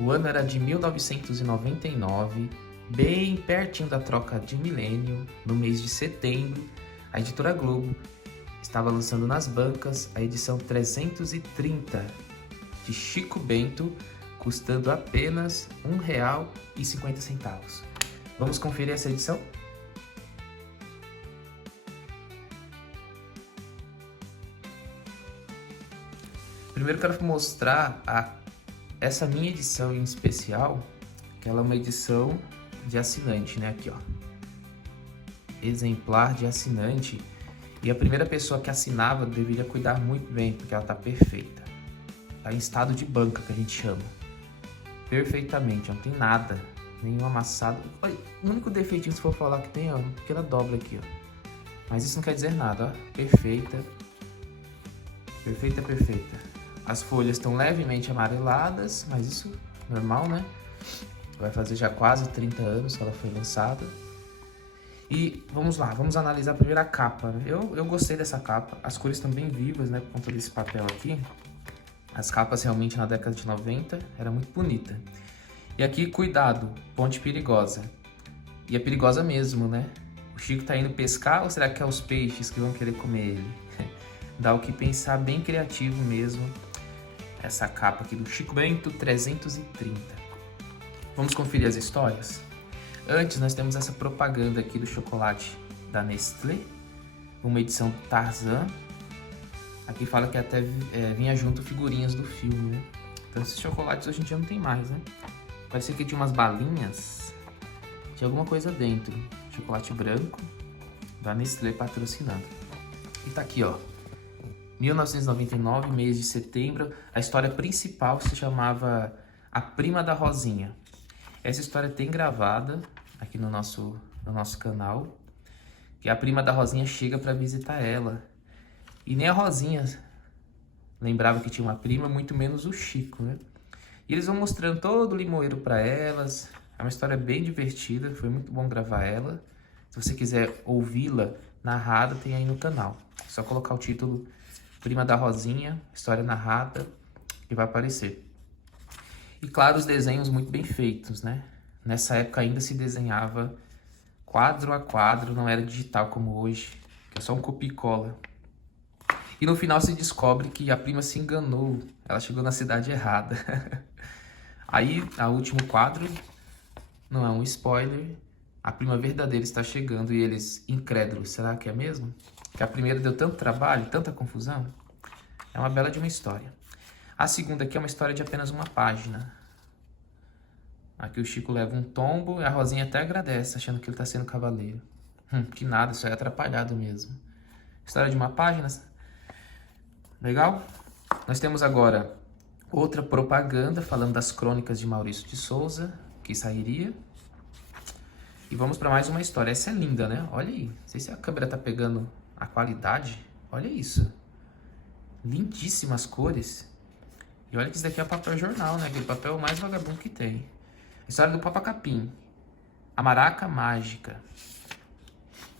O ano era de 1999, bem pertinho da troca de milênio, no mês de setembro, a Editora Globo estava lançando nas bancas a edição 330 de Chico Bento, custando apenas R$ 1,50. Vamos conferir essa edição? Primeiro quero mostrar essa minha edição em especial, que ela é uma edição de assinante, né? Aqui, ó. Exemplar de assinante. E a primeira pessoa que assinava deveria cuidar muito bem, porque ela tá perfeita. Tá em estado de banca, que a gente chama. Perfeitamente, não tem nada. Nenhum amassado. Olha, o único defeitinho, se for falar que tem, ó, uma pequena dobra aqui, ó. Mas isso não quer dizer nada, ó. Perfeita. Perfeita, perfeita. As folhas estão levemente amareladas, mas isso é normal, né? Vai fazer já quase 30 anos que ela foi lançada. E vamos lá, vamos analisar primeiro a capa. Eu gostei dessa capa. As cores estão bem vivas, né? Por conta desse papel aqui. As capas realmente na década de 90 era muito bonita. E aqui, cuidado, ponte perigosa. E é perigosa mesmo, né? O Chico tá indo pescar ou será que é os peixes que vão querer comer ele? Dá o que pensar, bem criativo mesmo. Essa capa aqui do Chico Bento 330. Vamos conferir as histórias? Antes, nós temos essa propaganda aqui do chocolate da Nestlé, uma edição Tarzan. Aqui fala que até vinha junto figurinhas do filme, né? Então esses chocolates hoje em dia não tem mais, né? Parecia que tinha umas balinhas, tinha alguma coisa dentro. Chocolate branco da Nestlé patrocinando. E tá aqui, ó. 1999, mês de setembro, a história principal se chamava A Prima da Rosinha. Essa história tem gravada aqui no nosso canal, que a prima da Rosinha chega para visitar ela. E nem a Rosinha lembrava que tinha uma prima, muito menos o Chico, né? E eles vão mostrando todo o limoeiro para elas. É uma história bem divertida, foi muito bom gravar ela. Se você quiser ouvi-la narrada, tem aí no canal. É só colocar o título Prima da Rosinha, história narrada, que vai aparecer. E claro, os desenhos muito bem feitos, né? Nessa época ainda se desenhava quadro a quadro, não era digital como hoje, que é só um copia e cola. E no final se descobre que a prima se enganou, ela chegou na cidade errada. Aí, o último quadro, não é um spoiler, a prima verdadeira está chegando e eles incrédulos, será que é mesmo? Que a primeira deu tanto trabalho, tanta confusão. É uma bela de uma história. A segunda aqui é uma história de apenas uma página. Aqui o Chico leva um tombo e a Rosinha até agradece, achando que ele está sendo cavaleiro. Que nada, isso é atrapalhado mesmo. História de uma página. Legal? Nós temos agora outra propaganda falando das crônicas de Maurício de Souza, que sairia. E vamos para mais uma história. Essa é linda, né? Olha aí. Não sei se a câmera tá pegando a qualidade. Olha isso. Lindíssimas cores. E olha que isso daqui é papel jornal, né? Aquele papel mais vagabundo que tem. História do Papa Capim. A Maraca Mágica.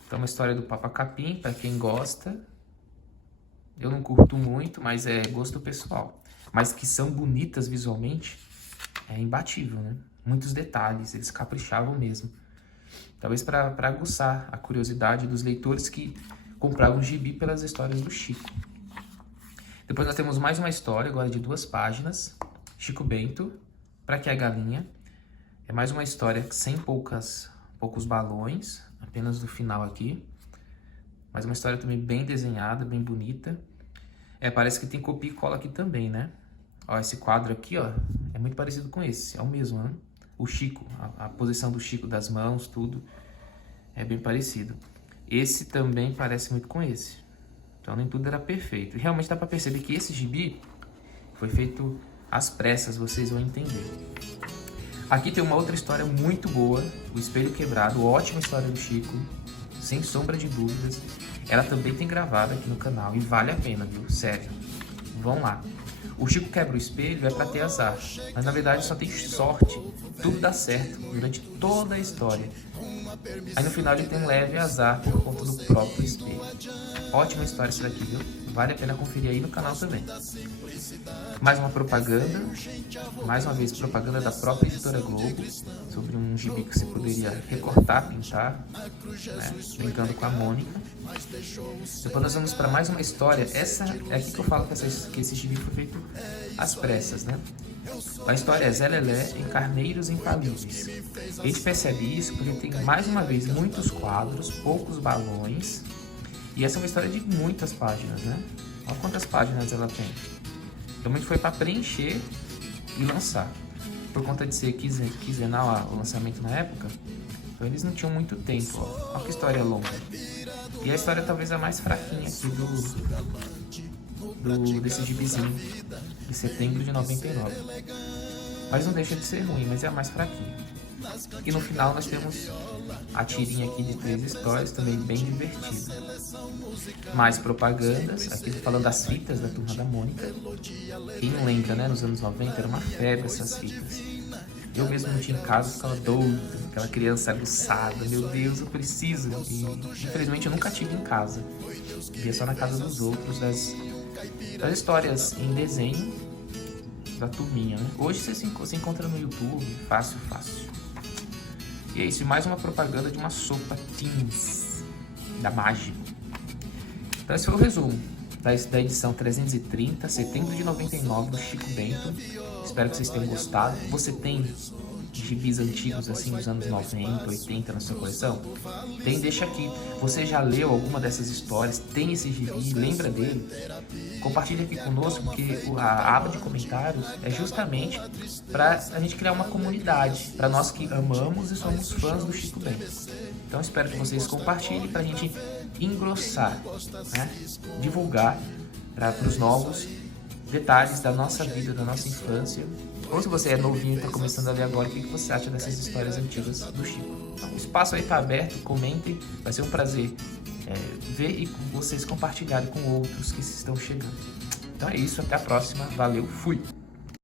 Então, uma história do Papa Capim, para quem gosta. Eu não curto muito, mas é gosto pessoal. Mas que são bonitas visualmente, é imbatível, né? Muitos detalhes, eles caprichavam mesmo. Talvez para aguçar a curiosidade dos leitores que compravam gibi pelas histórias do Chico. Depois nós temos mais uma história, agora de 2 páginas. Chico Bento, Pra Que a Galinha? É mais uma história sem poucos balões, apenas no final aqui. Mas uma história também bem desenhada, bem bonita. Parece que tem copia e cola aqui também, né? Ó, esse quadro aqui, ó, é muito parecido com esse, é o mesmo, né? O Chico, a posição do Chico das mãos, tudo é bem parecido. Esse também parece muito com esse. Então nem tudo era perfeito. E realmente dá pra perceber que esse gibi foi feito às pressas, vocês vão entender. Aqui tem uma outra história muito boa, O Espelho Quebrado, ótima história do Chico, sem sombra de dúvidas. Ela também tem gravada aqui no canal e vale a pena, viu? Sério. Vão lá. O Chico quebra o espelho é pra ter azar, mas na verdade só tem sorte. Tudo dá certo durante toda a história. Aí no final ele tem um leve azar por conta do próprio espelho. Ótima história essa daqui, viu? Vale a pena conferir aí no canal também. Mais uma propaganda, mais uma vez propaganda da própria Editora Globo, sobre um gibi que você poderia recortar, pintar, né, brincando com a Mônica. Depois nós vamos para mais uma história. Essa é aqui que eu falo que esse gibi foi feito às pressas, né? A história é Zé Lelé em Carneiros Infalíveis. A gente percebe isso porque tem, mais uma vez, muitos quadros, poucos balões. E essa é uma história de muitas páginas, né? Olha quantas páginas ela tem. Realmente foi para preencher e lançar. Por conta de ser quinzenal o lançamento na época, então eles não tinham muito tempo. Ó. Olha que história longa. E a história talvez a mais fraquinha aqui desse gibizinho de setembro de 99. Mas não deixa de ser ruim, mas é a mais fraquinha. E no final nós temos a tirinha aqui de 3 histórias, também bem divertida. Mais propagandas, aqui falando das fitas da Turma da Mônica. Quem não lembra, né? Nos anos 90 era uma febre essas fitas. Eu mesmo não tinha em casa, ficava doido, aquela criança aguçada, meu Deus, eu preciso. E infelizmente eu nunca tive em casa. Via só na casa dos outros, das histórias em desenho da turminha, né? Hoje você se encontra no YouTube, fácil. E é isso, mais uma propaganda de uma sopa Teens, da Mágico. Então esse foi o resumo da edição 330, setembro de 99, do Chico Bento. Espero que vocês tenham gostado. Você tem gibis antigos, assim, dos anos 90, 80 na sua coleção? Tem, deixa aqui. Você já leu alguma dessas histórias? Tem esse gibi? Lembra dele? Compartilha aqui conosco, porque a aba de comentários é justamente para a gente criar uma comunidade, para nós que amamos e somos fãs do Chico Bento. Então espero que vocês compartilhem para a gente engrossar, né? Divulgar para os novos detalhes da nossa vida, da nossa infância. Ou se você é novinho e está começando a ler agora, o que você acha dessas histórias antigas do Chico? Então, o espaço aí está aberto, comentem, vai ser um prazer ver e vocês compartilharem com outros que estão chegando. Então é isso, até a próxima, valeu, fui!